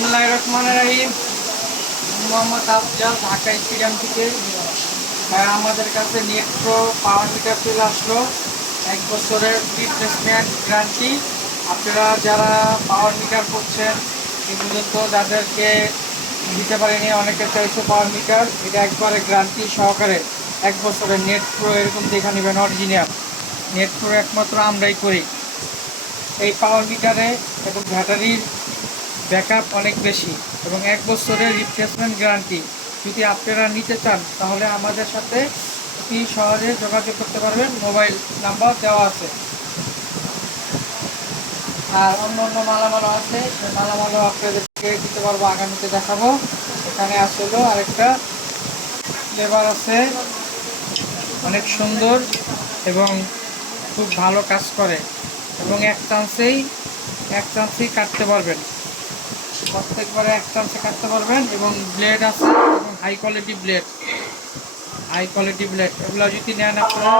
বিসমিল্লাহির রহমানির রহিম। মোহাম্মদ আফজাল, ঢাকা স্টেডিয়াম থেকে। আমাদের কাছে নেট প্রো পাওয়ার মিটার চলে আসলো, 1 বছরের রিপ্লেসমেন্ট গ্যারান্টি। আপনারা যারা পাওয়ার মিটার করছেন এই পর্যন্ত যাদেরকে দিতে পারেনি, অনেকে চাইছে পাওয়ার মিটার, এটা একবারে গ্যারান্টি সহকারে 1 বছরের নেট প্রো এরকম দেখে নেবেন। অরিজিনাল নেট প্রো একমাত্র আমরাই করি এই পাওয়ার মিটারে, এবং ব্যাটারির ব্যাকআপ অনেক বেশি এবং 1 বছরের রিপ্লেসমেন্ট গ্যারান্টি। যদি আপনারা নিতে চান তাহলে আমাদের সাথে অতি সহজে যোগাযোগ করতে পারবেন, মোবাইল নাম্বার দেওয়া আছে। আর অন্য অন্য মালামালও আছে, সেই মালামালও আপনাদেরকে দিতে পারবো, আগামীতে দেখাবো। এখানে আসলো আরেকটা ফ্লেভার আছে, অনেক সুন্দর এবং খুব ভালো কাজ করে, এবং এক চান্সেই কাটতে পারবেন, প্রত্যেকবারে এক চান্সে কাটতে পারবেন। এবং ব্লেড আছে, এবং হাই কোয়ালিটি ব্লেড, এগুলো যদি নেন আপনারা